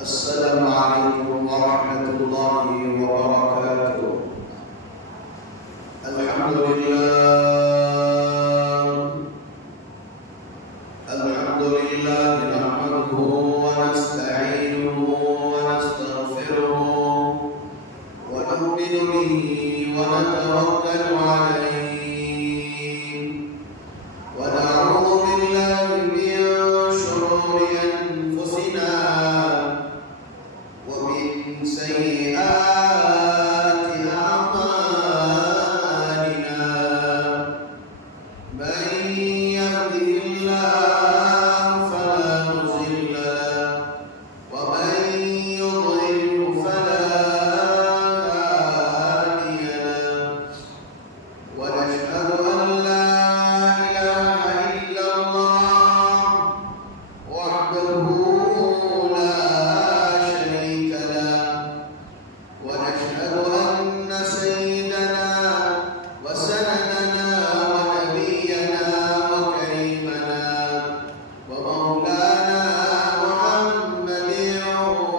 السلام عليكم ورحمة الله وبركاته. الحمد لله نحمده ونستعينه ونستغفره ونؤمن به ونتوكل عليه ونعوذ بالله من شرور أنفسنا ومن سيئات أعمالنا. من يهده الله فلا مضل له ومن يضلل فلا هادي له. ونشهد أن لا إله إلا الله وحده لا شريك له. ونشهد أن سيدنا وسندنا ونبينا وكريمنا ومولانا محمد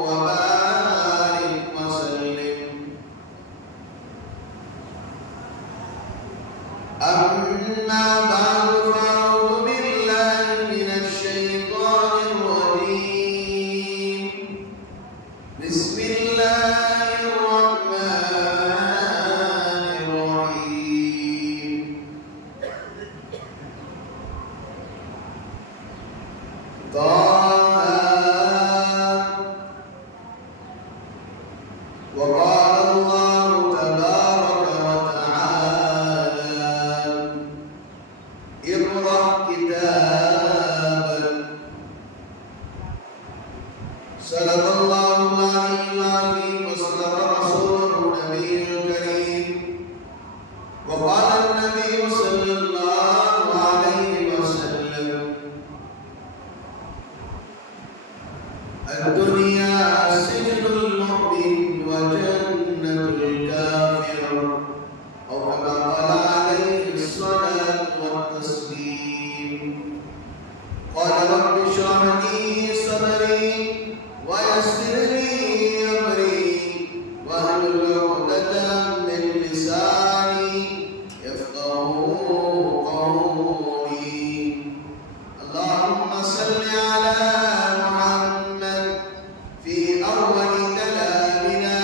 وبارك وسلم. أما بعد فأعوذ بالله من الشيطان الرجيم. بسم الله الرحمن الرحيم. وقال الله تبارك وتعالى: اقرأ كتابك. صدق الله العلي العظيم وصدق رسوله النبي الكريم. وقال النبي صلى الله عليه وسلم: الدنيا سجن المؤمن وجنة الكافر، أو كما قال عليه الصلاة والتسليم. قال رب اشرح لي صدري ويسر لي أمري واحلل عقدة من لساني يفقهوا قولي. اللهم صل على محمد في أول كلامنا.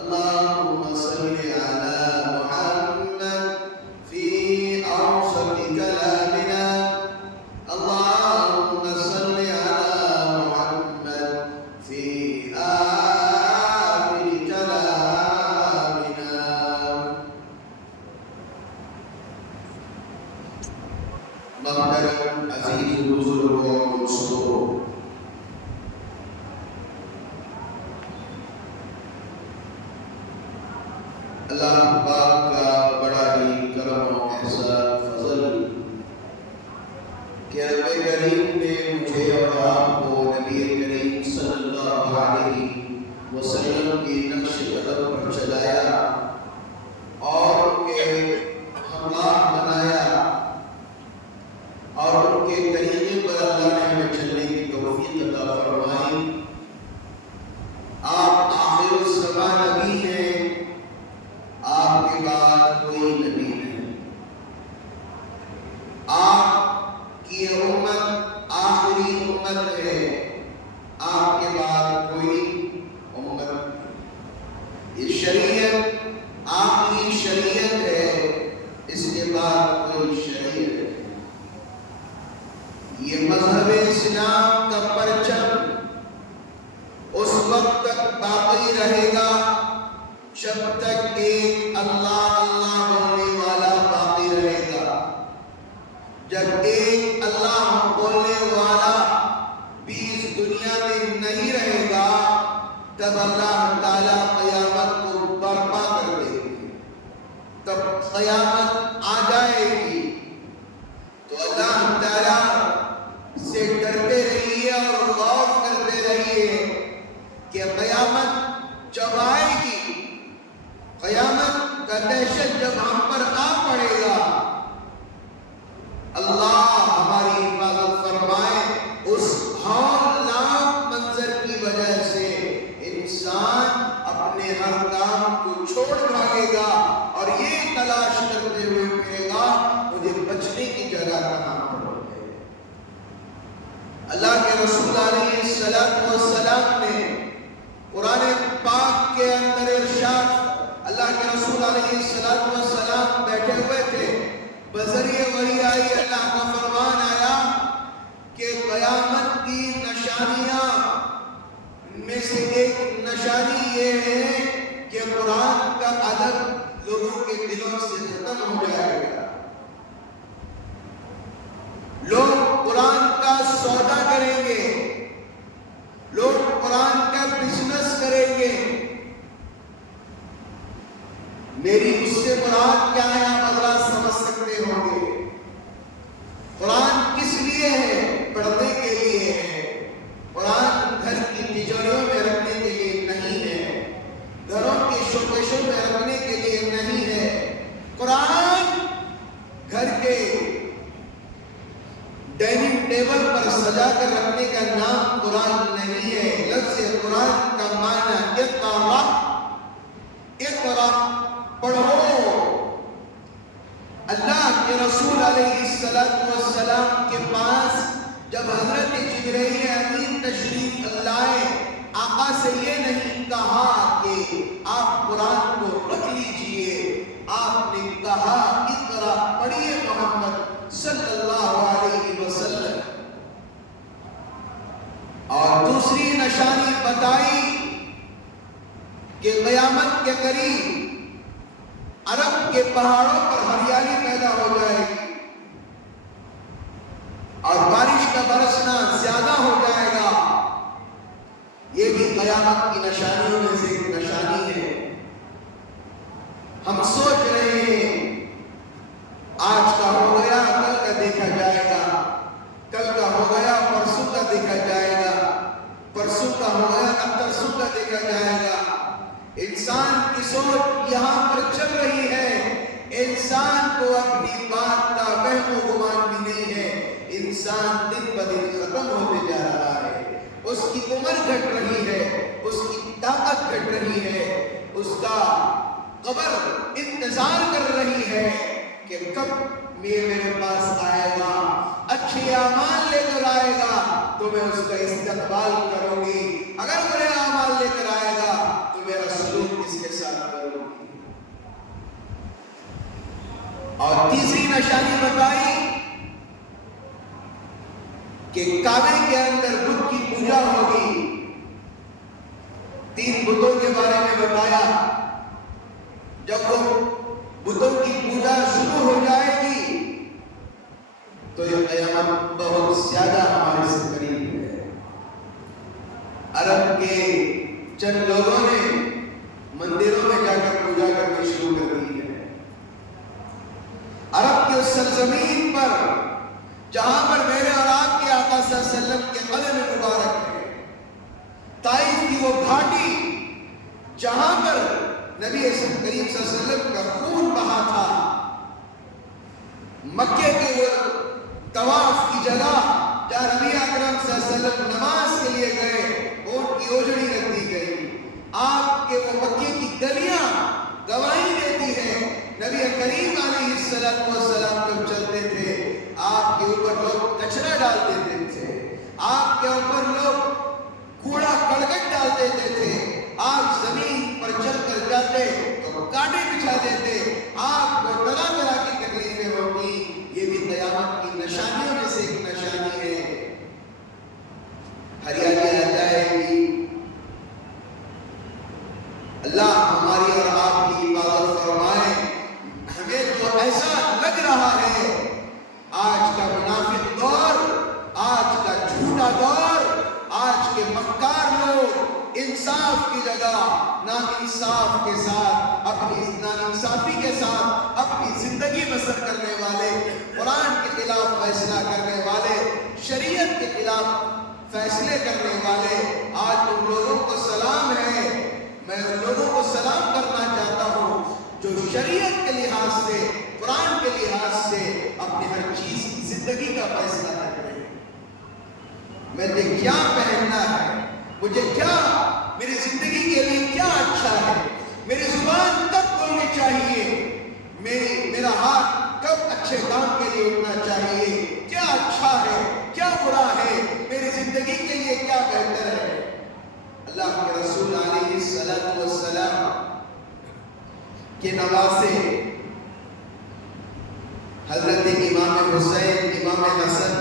اللهم صل على محمد في أوسط كلامنا. اللهم صل على محمد في آخر كلامنا. محترم عزیز بزرگوں اور دوستوں، اللہ پاک کا بڑا ہی کرم و احسان فضل کہ رب کریم نے مجھے اور آپ کو نبی کریم صلی اللہ علیہ وسلم کی نقش قدم پر چلایا اور ان کے ہمراہ بنایا اور ان کے طریقے پر اللہ نے ہمیں چلنے کی توفیق عطا فرمائی. آپ آخر الزمان نبی ہیں، آپ کے بعد کوئی نبی نہیں. آپ کی امت آخری امت ہے، آپ کے بعد کوئی امت نہیں. یہ شریعت آخری شریعت ہے، اس کے بعد کوئی شریعت ہے. یہ مذہب اسلام کا پرچم اس وقت تک باقی رہے گا جب تک ایک اللہ اللہ بولنے والا باقی رہے گا. جب ایک اللہ بولنے والا بھی اس دنیا میں نہیں رہے گا تب اللہ تعالیٰ قیامت کو برپا کر دے گی. تب قیامت آ جائے گی تو اللہ تعالیٰ سے ڈرتے رہیے اور خوف کرتے رہیے کہ قیامت جب آئے گی، قیامت کا دہشت جب ہم پر آ پڑے گا، اللہ ہماری حفاظت فرمائے اس ہولناک منظر کی وجہ قرآن پاک کے اندر ارشاد، اللہ کے رسول علیہ السلام بیٹھے ہوئے تھے، بذریعہ وحی آئی، اللہ کا فرمان آیا کہ قیامت کی نشانیاں میں سے ایک نشانی یہ ہے کہ قرآن کا ادب لوگوں کے دلوں سے ختم ہو جائے گا۔ لوگ قرآن کا سودا کریں گے، لوگ قرآن کا بزنس کریں گے۔ میری اس سے مراد کیا ہے آپ حضرات سمجھ سکتے ہوں گے۔ قرآن کس لیے ہے؟ پڑھنے کے لیے ہے۔ قرآن گھر کی تجوریوں میں رکھنے کے لیے نہیں ہے، گھروں کے شوکیشوں میں رکھنے کے لیے نہیں ہے۔ قرآن گھر کے ڈائننگ ٹیبل پر سجا کر رکھنے کا نام قرآن نہیں ہے۔ لفظ قرآن کا معنی اقرا، اقرا پڑھو۔ اللہ کے رسول علیہ السلام کے پاس جب حضرت جبرائیل امین تشریف لائے، آقا سے یہ نہیں کہا کہ آپ قرآن کو رکھ لیجئے، آپ نے کہا اقرا پڑھیے محمد صلی اللہ علیہ وسلم۔ اور دوسری نشانی بتائی کہ قیامت کے قریب عرب کے پہاڑوں پر ہریالی پیدا ہو جائے گی اور بارش کا برسنا زیادہ ہو جائے گا۔ یہ بھی قیامت کی نشانیوں میں سے ایک نشانی ہے۔ ہم سوچ رہے ہیں آج کا ہو گیا کل کا دیکھا جائے گا، کل کا ہو گیا پرسوں کا دیکھا جائے گا، پرسوں کا ہو گیا اب ترسوں کا دیکھا جائے گا۔ انسان کی سوچ یہاں پر چل رہی ہے۔ انسان کو اپنی بات کا وہم و گمان بھی نہیں ہے۔ انسان دن بدن ختم ہوتے جا رہا ہے، اس کی عمر گھٹ رہی ہے، اس کی طاقت گھٹ رہی ہے، اس کا قبر انتظار کر رہی ہے کہ کب یہ میرے پاس آئے گا، اچھے اعمال لے کر آئے گا تو میں اس کا استقبال کروں گی، اگر برے اعمال لے کر آئے گا تو میرا سلوک اس کے ساتھ کروں گی۔ اور تیسری نشانی بتائی کہ کعبے کے اندر بت کی پوجا ہوگی۔ 3 بتوں کے بارے میں بتایا، جب وہ بتوں کی پوجا شروع ہو جائے گی تو یہ قیامت بہت زیادہ ہمارے سے قریب ہے۔ عرب کے چند لوگوں نے مندروں میں جا کر پوجا کرنی شروع کر دی ہے۔ عرب کے اس سرزمین پر جہاں پر میرے اور آپ کے آقا صلی اللہ علیہ وسلم کے قدم مبارک ہے، طائف کی وہ گھاٹی جہاں پر نبی کریم صلی اللہ علیہ وسلم کا خون بہا تھا، مکے کے وہ طواف کی جگہ جہاں نبی اکرم صلی اللہ علیہ وسلم نماز کے لیے گئے، اونٹ کی اوجڑی رکھ دی گئی۔ آپ کے وہ مکے کی گلیاں گواہی دیتی ہیں، نبی کریم علیہ السلام جب چلتے تھے آپ کے اوپر لوگ کچرا ڈال دیتے تھے، آپ کے اوپر لوگ کوڑا کرکٹ ڈال دیتے تھے، آپ زمین پر چل کر جاتے تو کانٹے بچھا دیتے، آپ کو طرح طرح کی تکلیفیں ہوتی۔ یہ بھی قیامت کی نشانیوں میں سے ایک نشانی ہے۔ ہریالی آ جائے گی۔ اللہ ہماری اور آپ کی حفاظت فرمائے۔ ہمیں تو ایسا لگ رہا ہے آج کا منافق دور، آج کا جھوٹا دور، آج کے مکار لوگ انصاف کی جگہ ناانصاف کے ساتھ، اپنی ناانصافی کے ساتھ اپنی زندگی بسر کرنے والے، قرآن کے خلاف فیصلہ کرنے والے، شریعت کے خلاف فیصلے کرنے والے، آج ان لوگوں کو سلام ہے۔ میں ان لوگوں کو سلام کرنا چاہتا ہوں جو شریعت کے لحاظ سے، قرآن کے لحاظ سے اپنی ہر چیز کی زندگی کا فیصلہ کرتے ہیں۔ میں نے کیا پہننا ہے، مجھے کیا، میری زندگی کے لیے کیا اچھا ہے، میری زبان کب کھولنی چاہیے، میرا ہاتھ کب اچھے کام کے لیے اٹھنا چاہیے، کیا اچھا ہے کیا برا ہے، میری زندگی کے لیے کیا بہتر ہے۔ اللہ کے رسول کے نواسے حضرت امام حسین، امام حسن،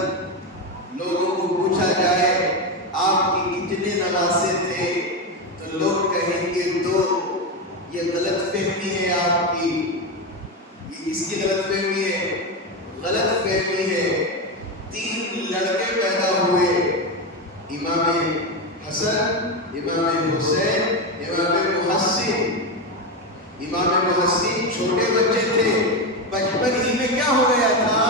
لوگوں کو پوچھا جائے آپ کے کتنے نواسے تھے تو لوگ کہیں گے دو۔ یہ غلط فہمی ہے آپ کی۔ یہ کس کی غلط فہمی ہے؟ غلط فہمی ہے۔ 3 لڑکے پیدا ہوئے، امام حسن، امام حسین، امام محسن۔ امام محسن چھوٹے بچے تھے، بچپن ہی میں کیا ہو گیا تھا؟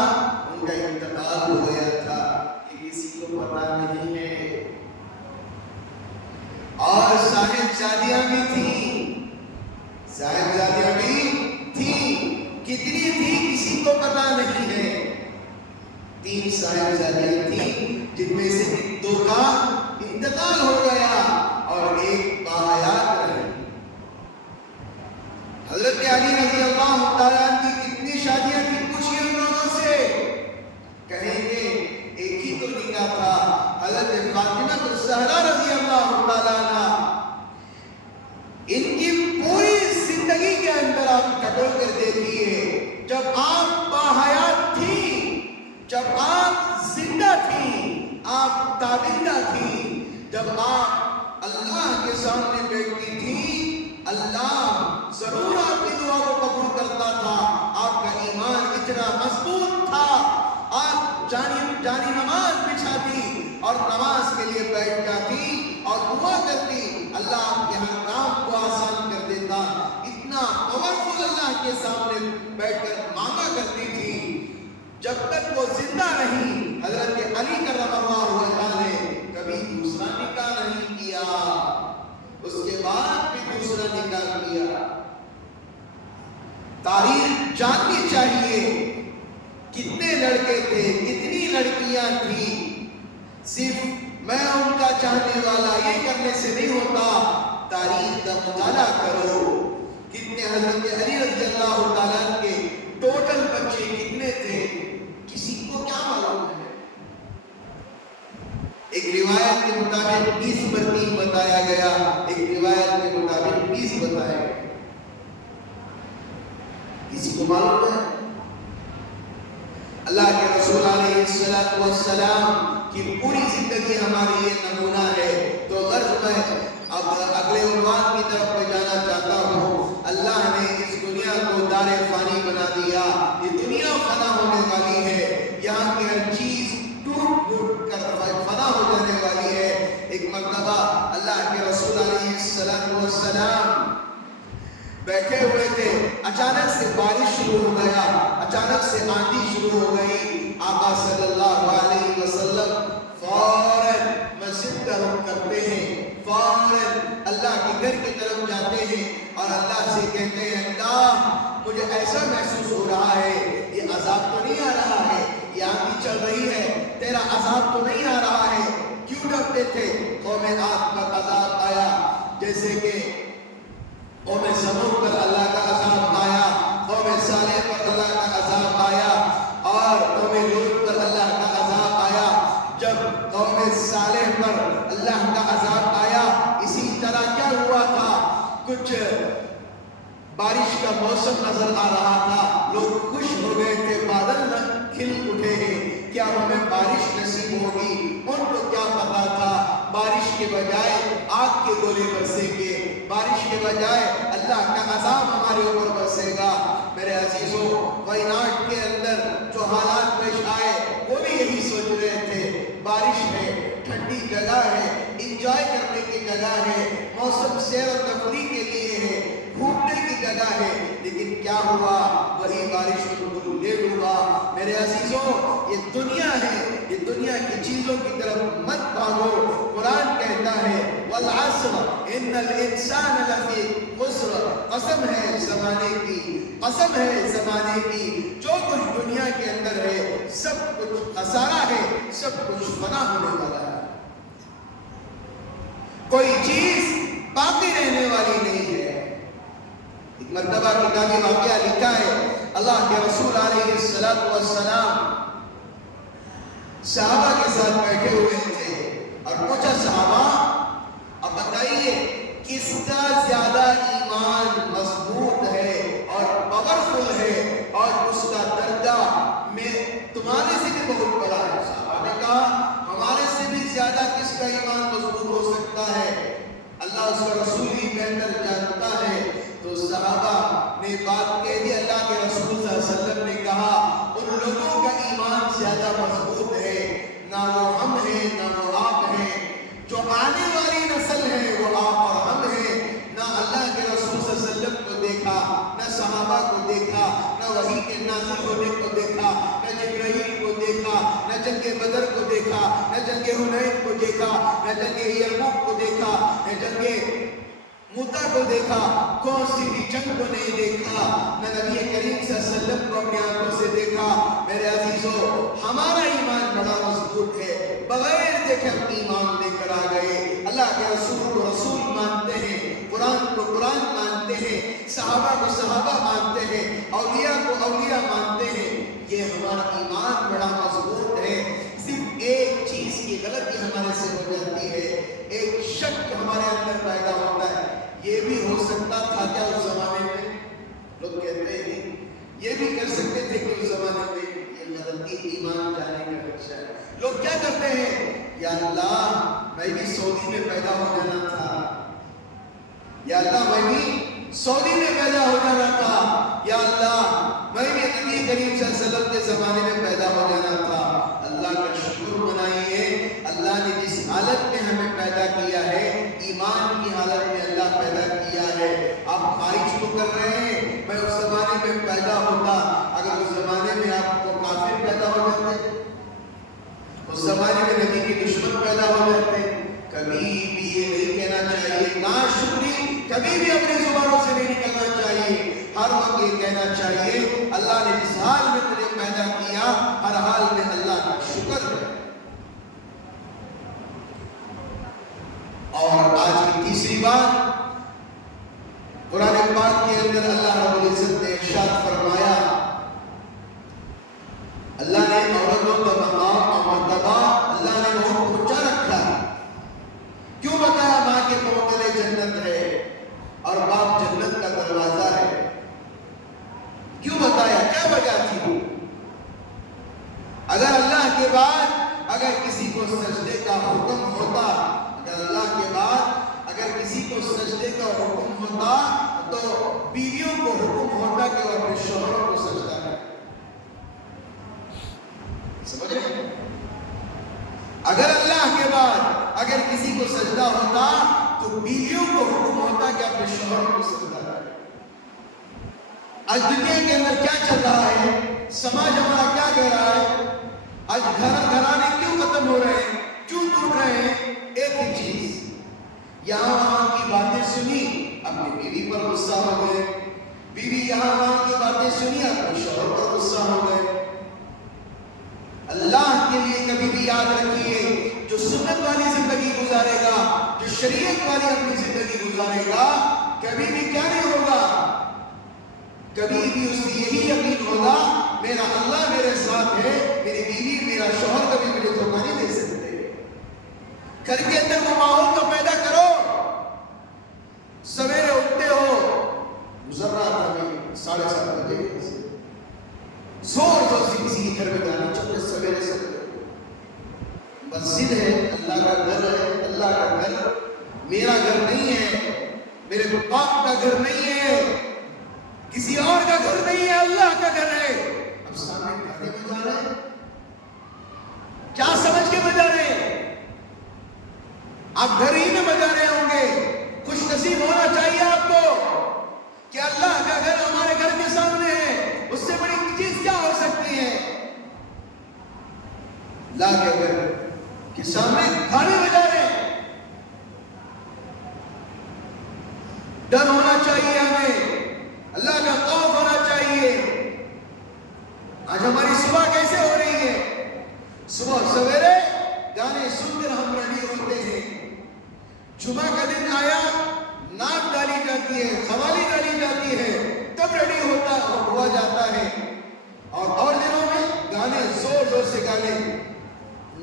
ان کا انتقال ہو گیا تھا، یہ کسی کو پتا نہیں ہے۔ اور صاحبزادیاں بھی تھیں، صاحبزادیاں بھی تھیں، کتنی تھی کسی کو پتا نہیں ہے۔ 3 صاحبزادیاں تھیں جن میں سے 2 کا انتقال ہو گیا اور ایک باحیات رہی۔ حضرت علی رضی اللہ تعالیٰ کی کتنی شادیاں تھیں؟ پوچھئے ان لوگوں سے، کہیں گے ایک ہی تو نکاح تھا۔ حضرت فاطمہ الزہرا رضی اللہ تعالیٰ عنہ، ان کی پوری زندگی کے اندر آپ ٹٹول کر دیکھیے، جب آپ باحیات تھیں، جب آپ زندہ تھیں، آپ تابندہ تھیں، جب آپ اللہ کے سامنے بیٹھتی تھیں، اللہ ضرور آپ کی دعا کو قبول کرتا تھا۔ آپ کا ایمان اتنا مضبوط تھا، آپ جانی نماز بچھاتی اور نماز کے لیے بیٹھ جاتی اور دعا کرتی، اللہ آپ کے ہر کام کو آسان کر دیتا۔ اتنا پاورفل اللہ کے سامنے بیٹھ کر مانگا کرتی تھی۔ جب تک وہ زندہ رہی، حضرت علی کرم اللہ وجہہ نے کبھی دوسرا نکاح نہیں کیا، اس کے بعد بھی دوسرا نکاح کیا۔ تاریخ جاننی چاہیے کتنے لڑکے تھے، کتنی لڑکیاں تھیں۔ صرف میں ان کا چاہنے والا یہ کرنے سے نہیں ہوتا، تاریخ کا مطالعہ کرو۔ کتنے حضرت علی رضی اللہ تعالیٰ کے ٹوٹل بچے کتنے تھے کسی کو کیا معلوم ہے؟ ایک روایت کے مطابق 20/3 بتایا گیا، ایک روایت کے مطابق 20 بتایا گیا۔ کسی کو معلوم ہے؟ اللہ کے رسول علیہ السلام کی پوری زندگی ہماری یہ نمونہ ہے۔ تو غرض میں اب اگلے عنوان کی طرف میں جانا چاہتا ہوں۔ اللہ نے اس دنیا کو دار فانی بنا دیا۔ یہ دنیا فنا ہونے والی ہے، یہاں کی ہر چیز ٹوٹ پھوٹ کر فنا ہو جانے والی ہے۔ ایک مرتبہ اللہ کے رسول علیہ السلام بیٹھے ہوئے تھے، اچانک سے بارش شروع ہو گیا، اچانک سے آندھی شروع ہو گئی۔ آقا صلی اللہ علیہ وسلم فوراً مسجد کا رخ کرتے ہیں، فوراً اللہ کے گھر کی طرف جاتے ہیں اور اللہ سے کہتے ہیں، اللہ مجھے ایسا محسوس ہو رہا ہے، یہ عذاب تو نہیں آ رہا ہے، یہ آندھی چل رہی ہے، تیرا عذاب تو نہیں آ رہا ہے۔ کیوں ڈرتے تھے؟ قوم عاد پر عذاب آیا، جیسے کہ قوم سمود پر اللہ کا عذاب آیا، قوم صالح پر اللہ کا عذاب آیا اور قوم لوط پر اللہ کا عذاب آیا۔ جب قوم صالح پر اللہ کا عذاب آیا، اسی طرح کیا ہوا تھا؟ کچھ بارش کا موسم نظر آ رہا تھا، لوگ خوش ہو گئے تھے، بادل کھل اٹھے ہیں، کیا ہمیں بارش نصیب ہوگی؟ ان کو کیا پتا تھا بارش کے بجائے آگ کے گولے برسیں گے، بارش کے بجائے اللہ کا عذاب ہمارے اوپر برسے گا۔ میرے عزیزوں، وائناڈ کے اندر جو حالات پیش آئے وہ بھی یہی سوچ رہے تھے، بارش ہے، ٹھنڈی جگہ ہے، انجوائے کرنے کی جگہ ہے، موسم سیر و تفریح کے لیے ہے، گھومنے کی جگہ ہے، لیکن کیا ہوا؟ وہی بارش بالکل لیٹ ہوا۔ میرے عزیزوں، یہ دنیا ہے، یہ دنیا کی چیزوں کی طرف مت بھاگو۔ قرآن کہتا ہے والعصر ان الانسان لفی خسر، قسم ہے زمانے کی، قسم ہے زمانے کی، جو کچھ دنیا کے اندر ہے سب کچھ خسارہ ہے، سب کچھ فنا ہونے والا ہے، کوئی چیز باقی رہنے والی نہیں ہے۔ ایک مرتبہ کتابی واقعہ لکھا ہے، اللہ کے رسول علیہ السلام صحابہ کے ساتھ بیٹھے ہوئے تھے اور پوچھا، صحابہ اب بتائیے کس کا زیادہ ایمان مضبوط ہے بہتر جانتا ہے. تو صحابہ نے بات کہہ دی. اللہ کے رسول صلی اللہ علیہ وسلم نے کہا ان لوگوں کا ایمان زیادہ مضبوط ہے، نہ وہ ہم ہیں نہ وہ آپ ہیں. جو آنے والی نسل ہے وہ آپ اور ہم ہیں. نہ اللہ کے رسول صلی اللہ علیہ وسلم کو دیکھا، نہ صحابہ کو دیکھا، نہ وحی کے نازل ہونے کو دیکھا، نہ جبرائیل کو دیکھا، نہ جنگ بدر کو دیکھا، نہ جنگ حنین کو دیکھا، نہ جنگ یرموک کو دیکھا، نہ جنگ موتا کو دیکھا. کون سی بھی جنگ کو نہیں دیکھا. نہ نبی کریم صلی اللہ علیہ وسلم کو اپنی آنکھوں سے دیکھا. میرے عزیزو ہمارا ایمان بڑا مضبوط ہے. بغیر دیکھے ہم ایمان لے کر آ گئے. اللہ کے رسول کو رسول مانتے ہیں، قرآن کو قرآن مانتے ہیں، صحابہ کو صحابہ مانتے ہیں، اولیاء کو اولیاء مانتے ہیں. یہ ہمارا ایمان بڑا مضبوط ہے. صرف ایک چیز کی غلطی ہمارے سے ہو جاتی ہے، ایک شک ہمارے اندر پیدا ہوتا ہے. یہ بھی ہو سکتا تھا کیا اس زمانے میں؟ لوگ کہتے ہیں یہ بھی کر سکتے تھے کہ اس زمانے میں. یہ غلطی ایمان جانے کا خدشہ ہے. لوگ کیا کرتے ہیں؟ یا اللہ میں بھی سعودی میں پیدا ہو جانا تھا، یا اللہ میں بھی سعودی میں پیدا ہو جانا تھا، یا اللہ میں بھی نبی کریم صلی اللہ علیہ وسلم کے زمانے میں پیدا ہو جانا تھا. اللہ کا شکر منائیے. اللہ نے جس حالت میں ہمیں پیدا کیا ہے، ایمان کی حالت میں اللہ پیدا کیا ہے. آپ خواہش تو کر رہے ہیں میں اس زمانے میں پیدا ہوتا. اگر اس زمانے میں آپ کو کافر پیدا ہو جاتے، اس زمانے میں نبی کے دشمن پیدا ہو جاتے، کبھی بھی یہ نہیں کہنا چاہیے ناشکری کبھی بھی اپنی زبانوں سے نہیں نکلنا چاہیے. ہر وقت یہ کہنا چاہیے اللہ نے جس حال میں تجھے پیدا کیا ہر حال میں اللہ کا شکر ہے. اور آج کی تیسری بات، قرآن پاک کے اندر اللہ رب العزت نے ارشاد فرمایا، اللہ نے عورتوں کا مقام اور مرتبہ اللہ نے بہت اونچا رکھا. کیوں بتایا؟ ماں کے پاؤں جنت ہے اور باپ جنت کا دروازہ ہے. کیوں بتایا؟ کیا وجہ تھی؟ اگر اللہ کے بعد اگر کسی کو سجدے کا حکم ہوتا، اگر اللہ کے بعد اگر کسی کو سجدے کا حکم ہوتا تو بیویوں کو حکم ہوتا کہ وہ اپنے شوہروں کو سجدہ کرے. سمجھ رہے ہیں؟ اگر اللہ کے بعد اگر کسی کو سجدہ ہوتا تو بیویوں کو حکم ہوتا کہ اپنے شوہروں کو سجدہ کرے. آج دنیا کے اندر کیا چل رہا ہے؟ سماج ہمارا کیا کہہ رہا ہے؟ آج گھرانے کیوں ختم ہو رہے ہیں، کیوں ٹوٹ رہے ہیں؟ ایک ہی چیز، یہاں وہاں کی باتیں سنی اپنی بیوی پر غصہ ہو گئے، بیوی یہاں وہاں کی باتیں سنی اپنے شوہر پر غصہ ہو گئے. اللہ کے لیے کبھی بھی یاد رکھیے، جو سنت والی زندگی گزارے گا، جو شریعت والی اپنی زندگی گزارے گا، کبھی بھی کیا نہیں ہوگا، کبھی بھی اس کی یہی یقین ہوگا میرا اللہ میرے ساتھ ہے، میری بیوی میرا شوہر کبھی مجھے دھوکہ نہیں دے سکتے. گھر کے اندر وہ ماحول تو پیدا کرو. سویرے اٹھتے ہو، گزر رہا تھا میں 7:30 بجے، زور سے کسی کے گھر میں گانا چل رہا، سویرے سے مسجد ہے، اللہ کا گھر ہے، اللہ کا گھر میرا گھر نہیں ہے، میرے باپ کا گھر نہیں ہے، کسی اور کا گھر نہیں ہے، اللہ کا گھر ہے. اب سامنے گانے بجا رہے ہیں، کیا سمجھ کے بجا رہے ہیں؟ آپ گھر ہی میں بجا رہے ہوں گے. خوش نصیب ہونا چاہیے آپ کو کہ اللہ کا گھر ہمارے گھر کے سامنے ہے. اس سے بڑی چیز کیا ہو سکتی ہے؟ اللہ کے گھر کے سامنے گانے بجا رہے ہیں. ڈر ہونا چاہیے ہمیں، اللہ کا خوف ہونا چاہیے. آج ہماری صبح کیسے ہو رہی ہے؟ صبح سویرے گانے سن کر ہم ریڈی ہوتے ہیں. جمعہ کا دن آیا، نعت ڈالی جاتی ہے، قوالی ڈالی جاتی ہے، تب ریڈی ہوا جاتا ہے. اور دنوں میں گانے زور زور سے گانے،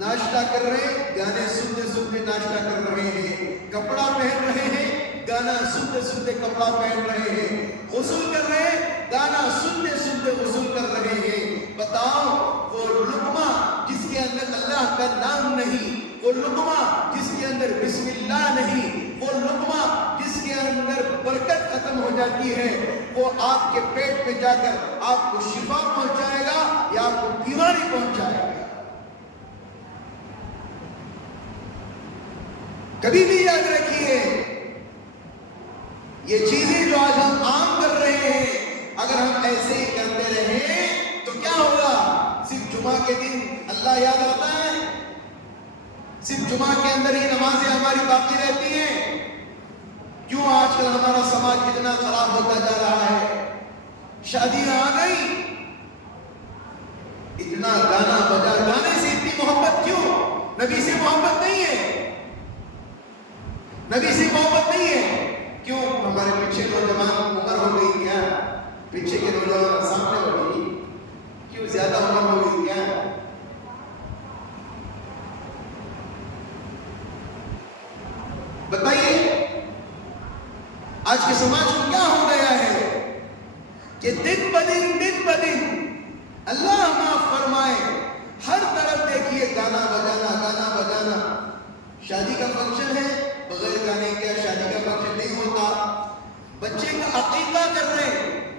ناشتہ کر رہے ہیں، گانے سنتے سنتے ناشتہ کر رہے ہیں، کپڑا پہن رہے ہیں، گانا سنتے سنتے کپڑا پہن رہے ہیں، غسل کر رہے ہیں، گانا سنتے سنتے غسل کر رہے ہیں. بتاؤ وہ لقمہ جس کے اندر اللہ کا نام نہیں، وہ لقمہ جس کے اندر بسم اللہ نہیں، وہ لقمہ جس کے اندر برکت ختم ہو جاتی ہے وہ آپ کے پیٹ پہ جا کر آپ کو شفا پہنچائے گا یا آپ کو بیماری پہنچائے گا. کبھی بھی یاد رکھیے یہ چیزیں جو آج ہم عام کر رہے ہیں اگر ہم ایسے ہی کرتے رہیں تو کیا ہوگا؟ صرف جمعہ کے دن اللہ یاد آتا ہے، صرف جمعہ کے اندر ہی نمازیں ہماری باقی رہتی ہیں. کیوں آج کل ہمارا سماج کتنا خراب ہوتا جا رہا ہے؟ شادیاں آ گئی، اتنا گانا بجا، گانے سے اتنی محبت کیوں؟ نبی سے محبت نہیں ہے، نبی سے محبت نہیں ہے. کیوں؟ ہمارے پیچھے نوجوان عمر ہو گئی کیا؟ پیچھے کے نوجوان سامنے ہو گئی کیوں؟ زیادہ عمر ہو گئی کیا؟ بتائیے آج کے سماج کو کیا ہو گیا ہے کہ دن بدن اللہ معاف فرمائے ہر طرف دیکھیے گانا بجانا. شادی کا فنکشن ہے بغیر گانے کے شادی کا فنکشن نہیں ہوتا. بچے کا عقیقہ کر رہے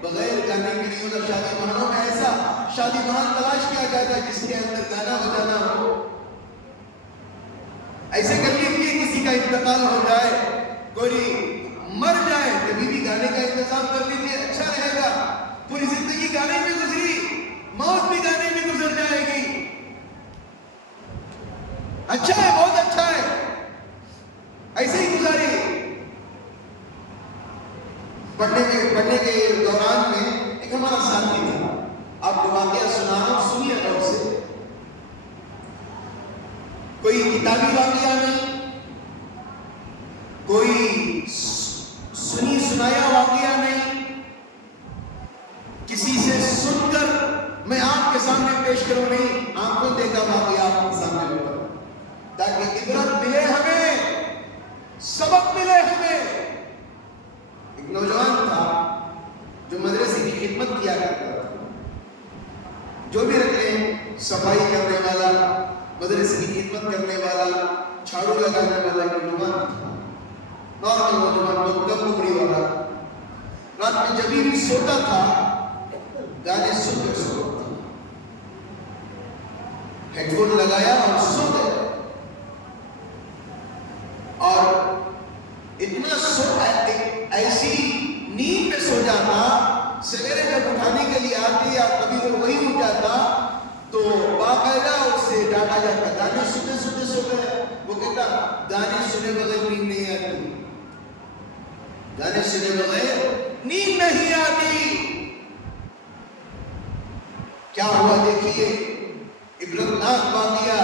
بغیر گانے کے نہیں ہوتا. شادی مہانوں میں ایسا شادی مہان تلاش کیا جاتا ہے جس کے اندر گانا بجانا ہو. ایسے کر لیجیے کسی کا انتقال ہو جائے، کوئی مر جائے، کبھی بھی گانے کا انتظام کر لیجیے، اچھا رہے گا. پوری زندگی گانے میں گزری، موت بھی گانے میں گزر جائے گی. اچھا ہے، بہت اچھا ہے، ایسے ہی گزاری. پڑھنے کے دوران میں ایک ہمارا ساتھی تھا، آپ کو واقعہ سنا رہا ہوں، سنیے غور سے. کوئی کتابی واقعہ نہیں، کوئی سنی سنایا واقعہ نہیں، کسی سے سن کر میں آپ کے سامنے پیش کروں نہیں، آنکھوں دیکھا واقعہ آپ کے سامنے ہوگا تاکہ عبرت ملے ہمیں، سبق ملے ہمیں. ایک نوجوان تھا جو مدرسے کی خدمت کیا کرتا تھا، جو بھی رکھے صفائی کرنے والا، مدرسے کی خدمت کرنے والا، جھاڑو لگانے والا نوجوان تھا. نارمل نوجوان، بہت کم عمری والا. رات میں جب بھی سوتا تھا گانے سن کر سوتا تھا، ہیڈ فون لگایا اور سو گیا. اور اتنا ایسی نیند پہ سو جاتا، سویرے جب اٹھانے کے لیے آتی یا کبھی وہ وہی اٹھ جاتا تو باقاعدہ اس سے ڈانٹا جاتا، گانے سنتے سو گئے. وہ کہتا گانے سنے بغیر نیند نہیں آتی، گانے سنے بغیر نیند نہیں آتی. کیا ہوا دیکھیے، عبرتناک واقعہ.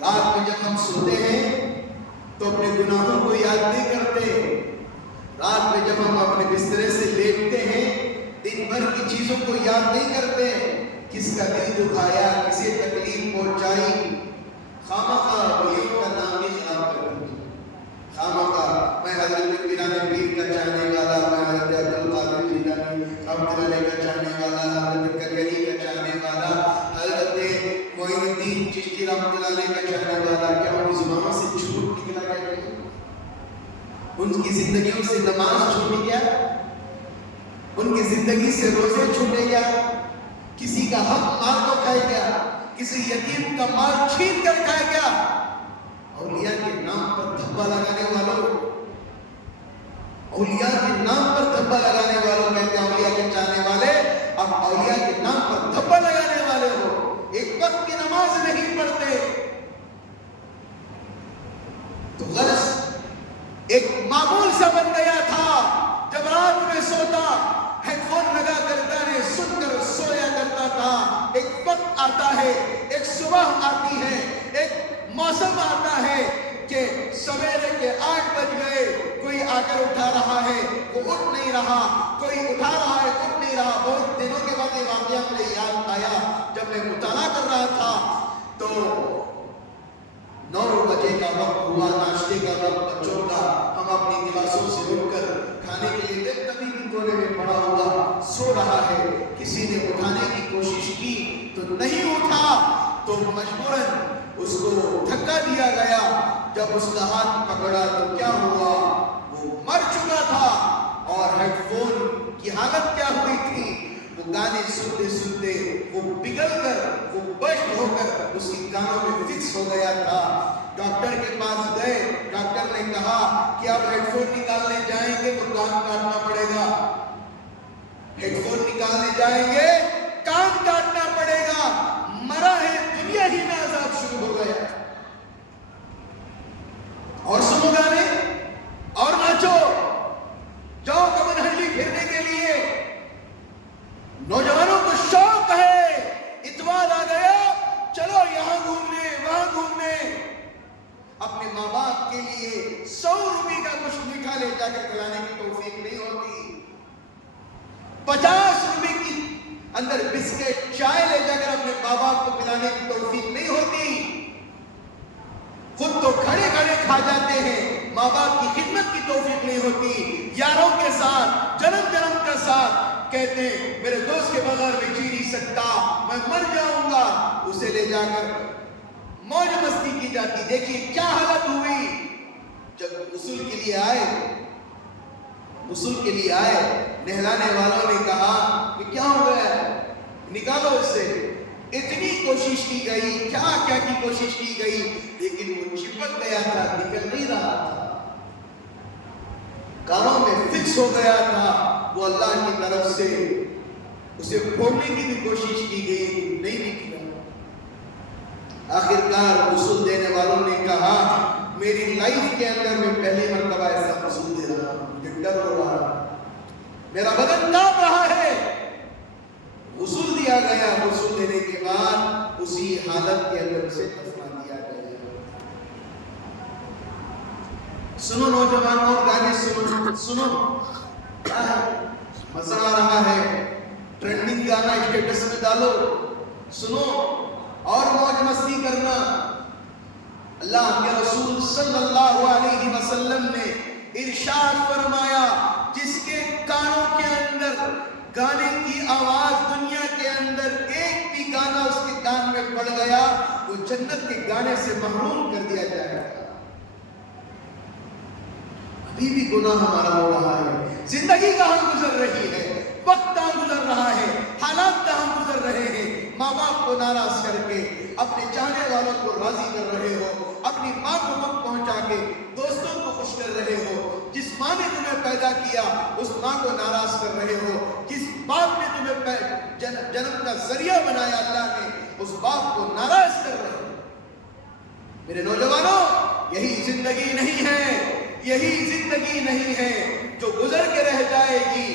رات میں جب ہم سوتے ہیں تو اپنے گناہوں کو یاد نہیں کرتے. رات میں جب ہم اپنے بسترے سے لیٹتے ہیں دن بھر کی چیزوں کو یاد نہیں کرتے، کس کا دل دکھایا، کسے تکلیف پہنچائی. خامخواہ ولیوں کا نام بھی خراب کر دیا. خامخواہ میں حضرت پیران پیر کا چاہنے والا، میں حضرت عبدالقادر جیلانی رحمۃ اللہ علیہ کا چاہنے والا، حضرت کگلی کا چاہنے والا، حضرت معین الدین چشتی رحمۃ اللہ علیہ کا چاہنے والا. کیا ان زبانوں سے جھوٹ نکلا گیا؟ ان کی زندگیوں سے نماز چھوٹ گیا، ان کی زندگی سے روزے چھوٹے گیا، کسی کا حق مار کو کھائے گیا، کسی یتیم کا مال چھین کر کھائے گیا. اولیاء کے نام پر دھبا لگانے والوں، اولیاء کے نام پر دھبا لگانے والوں، کہتے ہیں اولیاء کے چاہنے والے، اب اولیاء کے نام پر دھبا لگانے والے ہو. ایک وقت کی نماز نہیں پڑھتے تو غرض ایک معمول سا بن گیا تھا. جب رات میں سوتا ہیڈ فون لگا کر گانے سن کر سویا کرتا تھا. ایک وقت آتا ہے، ایک صبح آتی ہے، ایک موسم آتا ہے کہ سویرے کے 8 بج گئے، کوئی آ کر اٹھا رہا ہے، وہ اٹھ نہیں رہا، کوئی اٹھا رہا ہے، اٹھ نہیں رہا. بہت دنوں کے بعد یہ واقعہ مجھے یاد آیا جب میں مطالعہ کر رہا تھا تو 9 بجے کا وقت ہوا، ناشتے کا وقت بچوں کا. ہم اپنی کلاسوں سے اٹھ کر کھانے کے لیے تبھی بھی کونے میں پڑا ہوا سو رہا ہے. کسی نے اٹھانے کی کوشش کی تو نہیں اٹھا تو مجبوراً اس کو دھکا دیا گیا. جب اس کا ہاتھ پکڑا تو کیا ہوا، وہ مر چکا کی حالت کیا ہوئی تھی؟ وہ گانے سنتے سنتے وہ پگھل کر، وہ بشٹ ہو کر اس کی کانوں میں فکس ہو گیا تھا۔ ڈاکٹر کے پاس گئے، ڈاکٹر نے کہا کہ آپ ہیڈ فون نکالنے جائیں گے تو کان کاٹنا پڑے گا، ہیڈ فون نکالنے جائیں گے کان کاٹنا پڑے گا، مرا ہے دنیا ہی میں عذاب شروع ہو گیا۔ اور سنو گانے اور ناچو، جاؤ کمن ہنڈی پھرنے کے لیے۔ نوجوانوں کو شوق ہے، اتوار آ گیا چلو یہاں گھومنے وہاں گھومنے۔ اپنے ماں باپ کے لیے 100 روپے کا کچھ میٹھا لے جا کر کھلانے کی توفیق نہیں ہوتی، 50 روپے کی اندر بسکٹ چائے لے جا کر اپنے ماں باپ کو پلانے کی توفیق نہیں ہوتی۔ خود تو کھڑے کھڑے کھا جاتے ہیں، ماں باپ کی خدمت کی توفیق نہیں ہوتی۔ یاروں کے ساتھ جنم جنم کا ساتھ کہتے ہیں میرے دوست کے بغیر میں جی نہیں سکتا، میں مر جاؤں گا، اسے لے جا کر موج مستی کی جاتی۔ دیکھیے کیا حالت ہوئی جب غسل کے لیے آئے، غسل کے لیے آئے، نہلانے والوں نے کہا کہ کیا ہو گیا، نکالو اس سے۔ اتنی کوشش کی گئی، کیا کیا کی کوشش کی گئی، لیکن وہ چپک گیا تھا، نکل نہیں رہا تھا، کانوں میں فکس ہو گیا تھا۔ وہ اللہ کی طرف سے اسے پھوڑنے کی بھی کوشش کی گئی، نہیں نکلا۔ آخرکار غسل دینے والوں نے کہا میری لائف کے اندر میں پہلی مرتبہ ایسا غسل دے رہا ہوں، مجھے ڈر ہو رہا ہے، میرا بدن کانپ رہا ہے۔ غسل دیا گیا، غسل دینے کے بعد اسی حالت کے اندر اسے دفنا دیا گیا۔ سنو نوجوانوں، گانے سنو، مزہ آ رہا ہے، ٹرینڈنگ گانا اسٹیٹس میں ڈالو، سنو اور موج مستی کرنا۔ اللہ کے رسول صلی اللہ علیہ وسلم نے ارشاد فرمایا جس کے کانوں کے اندر گانے کی آواز دنیا کے اندر ایک بھی گانا اس کے کان میں پڑ گیا وہ جنت کے گانے سے محروم کر دیا جائے گا۔ ابھی بھی گناہ ہمارا ہو رہا ہے، زندگی کہاں گزر رہی ہے، وقت کہاں گزر رہا ہے، حالات کہاں گزر رہے ہیں۔ ماں باپ کو ناراض کر کے اپنے چاہنے والوں کو راضی کر رہے ہو، اپنی ماں کو وقت پہنچا کے دوستوں کو خوش کر رہے ہو، جس ماں نے تمہیں پیدا کیا اس ماں کو ناراض کر رہے ہو، جس باپ نے تمہیں جنم کا ذریعہ بنایا اللہ نے اس باپ کو ناراض کر رہے ہو۔ میرے نوجوانوں، یہی زندگی نہیں ہے، یہی زندگی نہیں ہے جو گزر کے رہ جائے گی،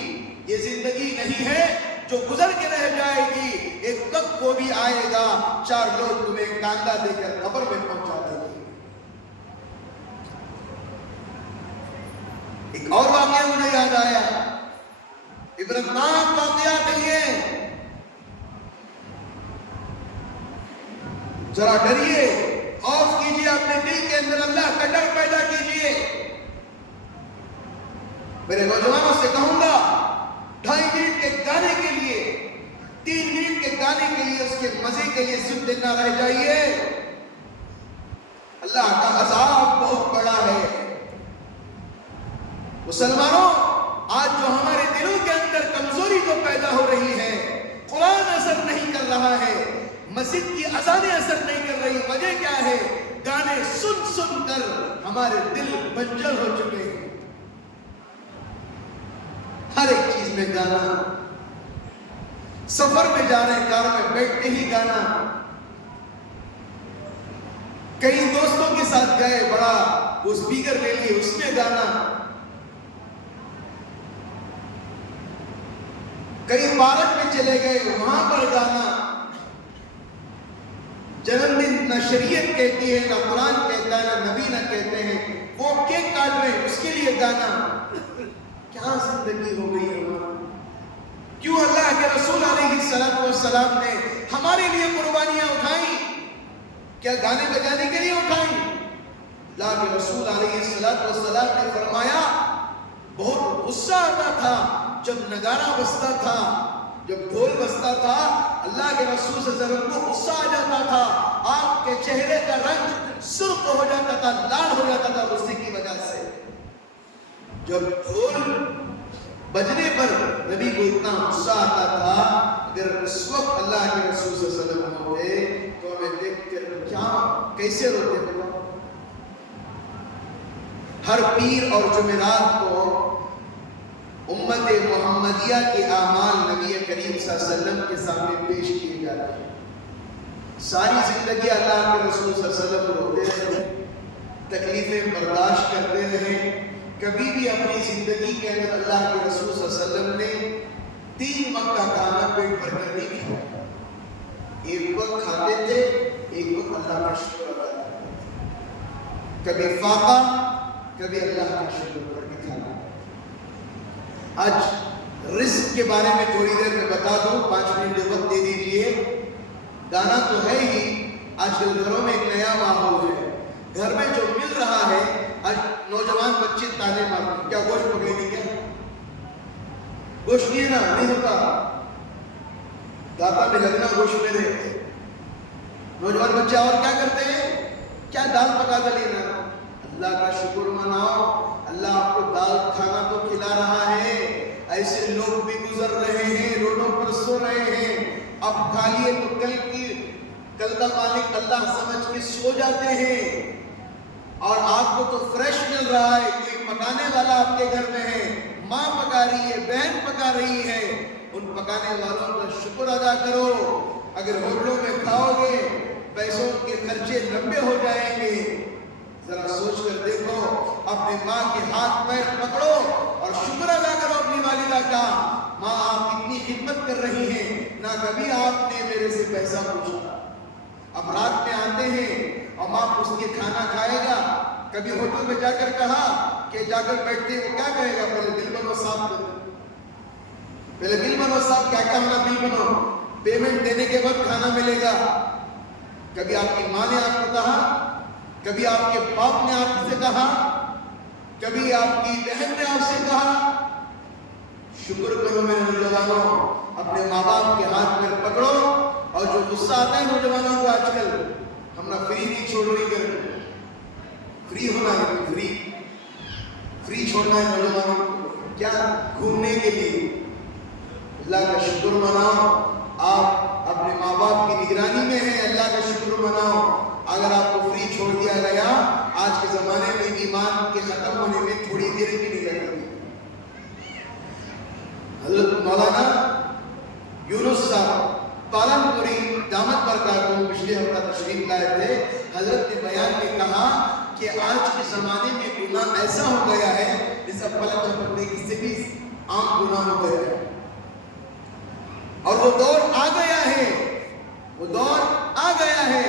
یہ زندگی نہیں ہے جو گزر کے رہ جائے گی، ایک وقت وہ بھی آئے گا 4 لوگ تمہیں کاندھا دے کر قبر میں پہنچا دیں گے۔ ایک اور واقعہ مجھے یاد آیا، عبرتناک واقعات ہیں، ذرا ڈریے، خوف کیجیے، اپنے دل کے اندر اللہ کا ڈر پیدا کیجیے۔ میرے نوجوانوں سے کہوں گا 2.5 منٹ کے گانے کے لیے، 3 منٹ کے گانے کے لیے، اس کے مزے کے لیے صرف دن نہ رہ جائیے، اللہ کا عذاب بہت بڑا ہے۔ مسلمانوں، آج جو ہمارے دلوں کے اندر کمزوری جو پیدا ہو رہی ہے، قرآن اثر نہیں کر رہا ہے، مسجد کی اذانیں اثر نہیں کر رہی، وجہ کیا ہے؟ گانے سن سن کر ہمارے دل بنجر ہو چکے ہیں، ہر ایک چیز میں گانا، سفر میں جا رہے ہیں کار میں بیٹھتے ہی گانا، کئی دوستوں کے ساتھ گئے بڑا وہ اسپیکر لے لیے اس میں گانا، کئی پارک میں چلے گئے وہاں پر گانا، جنم دن نہ شریعت کہتی ہے نہ قرآن کہتا ہے نہ نبی نہ کہتے ہیں، وہ کیک کاٹ رہے ہیں اس کے لیے گانا۔ کیا زندگی ہو گئی ہے؟ کیوں اللہ کے رسول علیہ السلام نے ہمارے لیے قربانیاں اٹھائیں؟ کیا گانے بجانے کے لیے اٹھائیں؟ اللہ کے رسول علیہ السلام نے فرمایا بہت غصہ آتا تھا جب نگارہ بجتا تھا، جب ڈھول بجتا تھا، اللہ کے رسول صلی اللہ علیہ وسلم کو غصہ آ جاتا تھا، آپ کے چہرے کا رنگ سرخ ہو جاتا تھا، لال ہو جاتا تھا غصے کی وجہ سے۔ جب ڈھول بجنے پر نبی کو اتنا غصہ آتا تھا، اگر اس وقت اللہ کے رسول صلی اللہ علیہ وسلم ہوتے تو ہمیں دیکھ کر کیا کیسے روتے بولو۔ ہر پیر اور جمعرات کو امت محمدیہ کے اعمال نبی کریم صلی اللہ علیہ وسلم کے سامنے پیش کیے جاتے ہیں۔ ساری زندگی اللہ کے رسول صلی اللہ علیہ وسلم روتے رہے، تکلیفیں برداشت کرتے رہے، کبھی بھی اپنی زندگی کے اندر اللہ کے رسول صلی اللہ علیہ وسلم نے 3 وقت کا کھانا پیٹ بھر کر نہیں کھایا۔ ایک وقت کھاتے تھے، ایک وقت اللہ کا شکر ادا کرتے تھے، کبھی فاقہ، کبھی اللہ کا شکر کر کے کھانا۔ آج رزق کے بارے میں تھوڑی دیر میں بتا دوں، 5 منٹ وقت دے دیجیے۔ گانا تو ہے ہی، آج کل گھروں میں ایک نیا ماحول ہے، گھر میں جو مل رہا ہے، آج نوجوان بچے تانے مارتے ہیں، کیا گوشت پکڑے گی؟ کیا گوشت نہیں ہے نا، نہیں ہوتا، داتا میں لگنا گوشت میں رہے۔ نوجوان بچے اور کیا کرتے ہیں؟ کیا دال پکا کر لینا، اللہ کا شکر مناؤ، اللہ آپ کو دال کھانا تو کھلا رہا ہے۔ ایسے لوگ بھی گزر رہے ہیں، روڈوں پر سو رہے ہیں، اب کھا لیے تو کل کا مالک اللہ سمجھ کے سو جاتے ہیں، اور آپ کو تو فریش مل رہا ہے، کوئی پکانے والا آپ کے گھر میں ہے، ماں پکا رہی ہے، بہن پکا رہی ہے، ان پکانے والوں کا شکر ادا کرو۔ اگر ہوٹلوں میں کھاؤ گے پیسوں کے خرچے لمبے ہو جائیں گے۔ ذرا سوچ کر دیکھو، اپنے ماں کے ہاتھ پیر پکڑو اور شکر ادا کرو اپنی والدہ کا۔ ماں آپ اتنی خدمت کر رہی ہیں، نہ کبھی آپ نے میرے سے پیسہ پوچھا۔ اب رات میں آتے ہیں اور ماں پوچھ کے کھانا کھائے گا، کبھی ہوٹل میں جا کر کہا کہ جا کر بیٹھتے وہ کیا کہے گا؟ پہلے بل بنو صاحب، پہلے بل بنو صاحب، کیا کہنا بل بنو، پیمنٹ دینے کے بعد کھانا ملے گا۔ کبھی آپ کی ماں نے آپ کو کہا، کبھی آپ کے باپ نے آپ سے کہا، کبھی آپ کی بہن نے آپ سے کہا؟ شکر کرو میرے نوجوانوں، اپنے ماں باپ کے ہاتھ پیر پکڑو۔ اور جو غصہ آتا ہے نوجوانوں کو آج کل، ہمارا فری نہیں چھوڑنی کر، فری ہونا ہے، فری چھوڑنا ہے نوجوانوں کو، کیا گھومنے کے لیے۔ اللہ کا شکر مناؤ، آپ اپنے ماں باپ کی نگرانی میں ہیں، اللہ کا شکر مناؤ۔ اگر آپ کو فری چھوڑ دیا گیا، آج کے زمانے میں ایمان کے ختم ہونے میں تھوڑی دیر بھی نہیں لگتی۔ حضرت مولانا یونس صاحب پالن پوری دامت برکاتہ پچھلے ہفتہ تشریف لائے تھے۔ حضرت نے بیان میں کہا کہ آج کے زمانے میں گناہ ایسا ہو گیا ہے جیسا پلک جھپکنے کی سے بھی عام گناہ ہو گیا ہے، اور وہ دور آ گیا ہے، وہ دور آ گیا ہے۔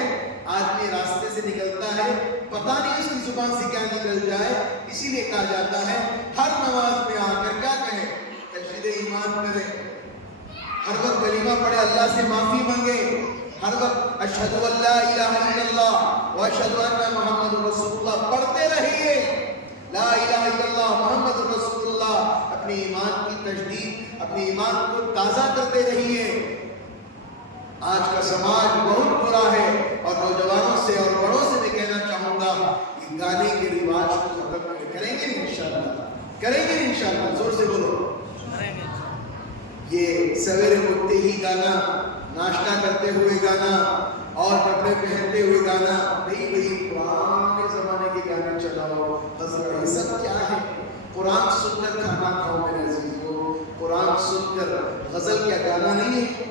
آدمی راستے سے نکلتا ہے، پتہ نہیں اس کی زبان سے کیا نکل جائے، اسی لیے کہا جاتا ہے ہر نماز میں آ کر کیا کہیں؟ تجدید ایمان کرے، ہر وقت کلمہ پڑھے، اللہ سے معافی مانگے، ہر وقت اشہد ان لا الہ الا اللہ و اشہد ان محمد رسول اللہ پڑھتے رہیے۔ لا الہ الا اللہ محمد رسول اللہ، اپنے ایمان کی تجدید، اپنے ایمان کو تازہ کرتے رہیے۔ آج کا سماج بہت برا ہے، اور نوجوانوں سے اور بڑوں سے میں کہنا چاہوں گا کہ گانے کے رواج کو ختم کریں گے انشاءاللہ، کریں گے انشاءاللہ، زور سے بولو۔ یہ سویرے اٹھتے ہی گانا، ناشتہ کرتے ہوئے گانا، اور کپڑے پہنتے ہوئے گانا، بھئی پرانے زمانے کے گانے چلاؤ، غزل، یہ سب کیا ہے؟ قرآن سن کر کھانا کھاؤ میرے عزیزو، قرآن سن کر۔ غزل کیا گانا نہیں ہے؟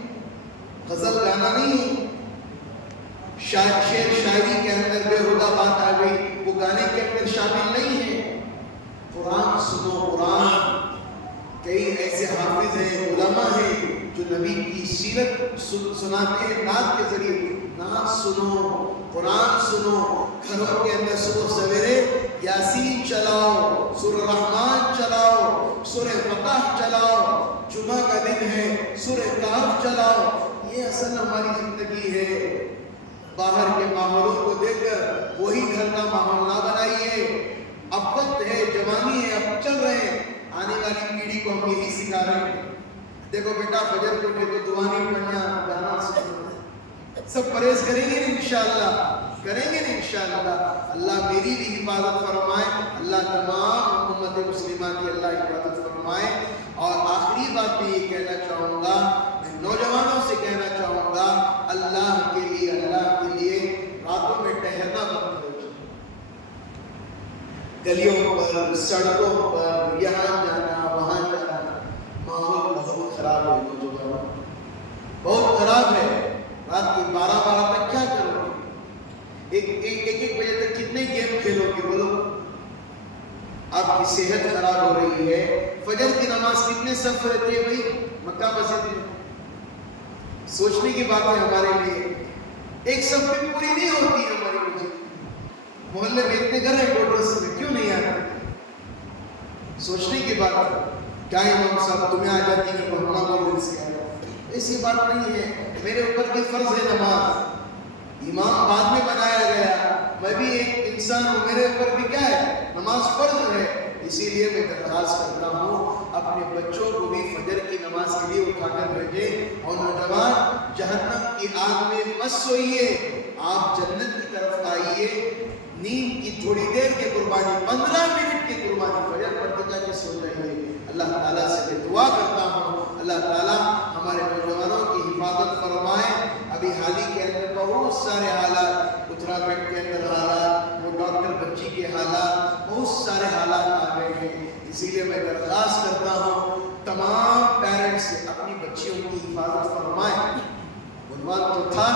غزل گانا نہیں ہے، شعر شاعری کے اندر بے ہودہ بات آ گئی، وہ گانے کے اندر شامل نہیں ہے۔ قرآن سنو، قرآن۔ کئی ایسے حافظ ہیں، علماء ہیں جو نبی کی سیرت سناتے ہیں نعت کے ذریعے۔ نعت سنو، قرآن سنو، گھروں کے اندر صبح سویرے یاسین چلاؤ، سورہ رحمان چلاؤ، سورہ فتح چلاؤ، جمعہ کا دن ہے سورہ کہف چلاؤ۔ یہ اصل ہماری زندگی ہے۔ باہر کے ماحولوں کو دیکھ کر وہی گھر کا ماحول نہ بنائیے۔ اب وقت ہے، جوانی ہے، اب چل رہے ہیں، آنے والی پیڑھی کو ہم یہی سکھا رہے ہیں۔ دیکھو بیٹا، فجر کو اٹھے تو دعا نہیں پڑھنا، گانا سننا، سب پرہیز کریں گے انشاءاللہ، کریں گے انشاءاللہ۔ اللہ میری بھی حفاظت فرمائے، اللہ تمام امت مسلمہ کی اللہ حفاظت فرمائے۔ اور آخری بات میں یہ کہنا چاہوں گا، میں نوجوانوں سے کہنا چاہوں گا، اللہ کے لیے راتوں میں ٹہلنا بند کرو۔ گلیوں پر، سڑکوں پر یہاں جانا وہاں جانا، ماحول بہت خراب ہے نوجوانوں، بہت خراب ہے۔ رات کے 12 تک کیا کرو گے؟ ایک بجے تک کتنے گیم کھیلو گے بولو؟ آپ کی صحت خراب ہو رہی ہے۔ فجر کی نماز کتنے صف رہتی ہے بھائی مکہ مسجد میں؟ سوچنے کی بات ہے ہمارے لیے، ایک صف بھی پوری نہیں ہوتی ہے ہماری مسجد۔ محلے میں اتنے گھر ہیں کوٹرس میں، کیوں نہیں آتے؟ سوچنے کی بات ہے۔ کیا امام صاحب تمہیں آ جاتی ہے کہ ہمارا بول سے آ جاتا؟ ایسی بات نہیں ہے، میرے اوپر بھی فرض ہے نماز۔ امام بعد میں بنایا گیا، میں بھی ایک انسان ہوں، میرے اوپر بھی کیا ہے؟ نماز فرض ہے۔ اسی لیے میں درخواست کرتا ہوں اپنے بچوں کو بھی فجر کی نماز کے لیے اٹھا کر بھیجیں۔ اور نوجوان، جہنم کی آگ میں مت سوئیے، آپ جنت کی طرف آئیے۔ نیند کی تھوڑی دیر کی قربانی، 15 منٹ کی قربانی، فجر پڑھتے جا کے سو جائیے۔ اللہ تعالیٰ سے میں دعا کرتا ہوں اللہ تعالیٰ ہمارے نوجوانوں کی حفاظت فرمائے۔ ابھی حال ہی کے اندر بہت سارے حالات، اتراکھنڈ کے اندر حالات، وہ ڈاکٹر بچی کے حالات، بہت سارے حالات آ گئے ہیں۔ اسی لیے میں درخواست کرتا ہوں تمام پیرنٹس سے اپنی بچیوں کی حفاظت فرمائیں۔ عنوان تو تھا،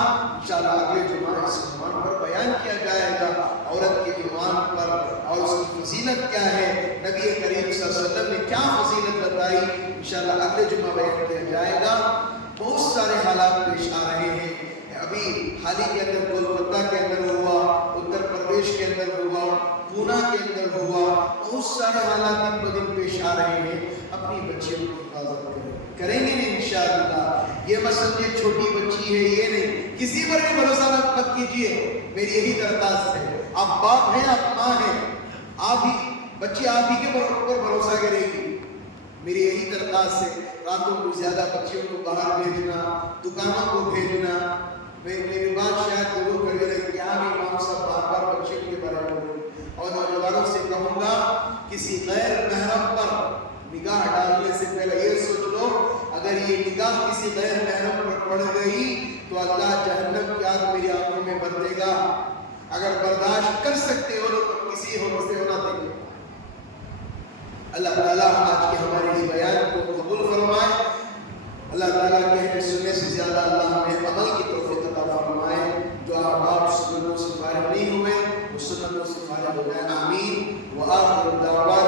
انشاءاللہ اگلے جمعہ اس عنوان پر بیان کیا جائے گا، عورت کے عنوان پر اور اس کی فضیلت کیا ہے، نبی کریم صلی اللہ علیہ وسلم نے کیا فضیلت بتائی، انشاءاللہ اگلے جمعہ بیان کیا جائے گا۔ بہت سارے حالات پیش آ رہے ہیں، ابھی حال ہی کے اندر کولکتہ کے اندر ہوا، اتر پردیش کے اندر ہوا، پونا کے اندر ہوا، بہت سارے حالات دن بدن پیش آ رہے ہیں۔ اپنی بچیوں کی حفاظت کریں گے نہیں انشاءاللہ۔ یہ مت سمجھے چھوٹی بچی ہے، یہ نہیں، کسی پر بھی بھروسہ مت کیجیے، میری یہی درخواست ہے۔ آپ باپ ہیں، آپ ماں ہیں، آپ ہی بچی آپ ہی کے اوپر بھروسہ کرے گی، میری یہی درخواست ہے۔ راتوں کو زیادہ بچیوں کو باہر بھیجنا، دکانوں کو بھیجنا، میری بات شاید ضرور کر رہے کیا بھی امام صاحب بار بار بچیوں کے بارے میں۔ اور نوجوانوں سے کہوں گا کسی غیر محرم پر نگاہ ڈالنے سے پہلے یہ سوچ لو، اگر یہ نگاہ کسی غیر محرم پر پڑ گئی تو اللہ جہنم کی آگ میری آنکھوں میں بھر دے گا۔ اگر برداشت کر سکتے ہو تو کسی اور سے ہونا دیں گے۔ اللہ تعالیٰ آج کے ہمارے اس بیان کو قبول فرمائے۔ اللہ تعالیٰ کہنے سننے سے زیادہ اللہ ہمیں عمل کی توفیق عطا فرمائے۔ جو آپ سنتوں سے فارغ نہیں ہوئے وہ سنتوں سے فارغ ہو جائے، آمین۔ وآخر دعوانا